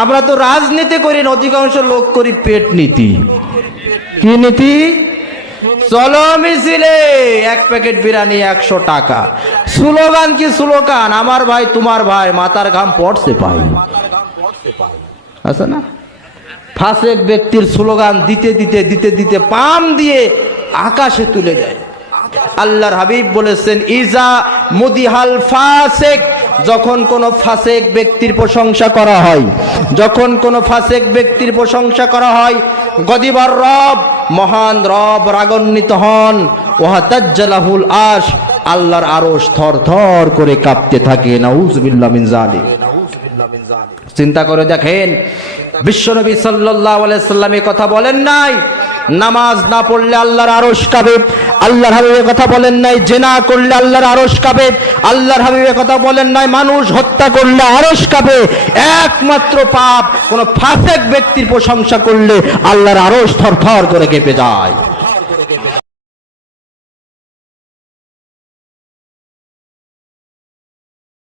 আমরা তো রাজনীতি করি না, অধিকাংশ লোক করি পেট নীতি। কি নীতি? চলো মিছিলে, এক প্যাকেট বিরিয়ানি 100 টাকা। স্লোগান কি স্লোগান? আমার ভাই তোমার ভাই, মাথার ঘাম পড়ছে পাই, আছে না? ফাসেক ব্যক্তির স্লোগান দিতে দিতে দিতে দিতে পাম দিয়ে আকাশে তুলে যায়। আল্লাহর হাবিব বলেছেন, ইজা মুদিহাল ফাসেক, যখন কোন ফাসেক ব্যক্তির প্রশংসা করা হয়, যখন কোন ফাসেক ব্যক্তির প্রশংসা করা হয়, গদিবার রব, মহান রব রাগান্বিত হন, ওয়াতাজ্জালাহুল আরশ, আল্লাহর আরশ থরথর করে কাঁপতে থাকে। নাউযুবিল্লাহ মিন যালিক। চিন্তা করে দেখেন, বিশ্বনবী সাল্লাল্লাহু আলাইহি সাল্লাম এই কথা বলেন নাই নামাজ না পড়লে আল্লাহর আরশ কাঁপে? আল্লাহর হাবিব কথা বলেন নাই জিনা করলে আল্লাহর আরশ কাঁপে? আল্লাহর হাবিব কথা বলেন নাই মানুষ হত্যা করলে আরশ কাঁপে? একমাত্র পাপ কোন ফাসেক ব্যক্তির প্রশংসা করলে আল্লাহর আরশ থরথর করে কেঁপে যায়।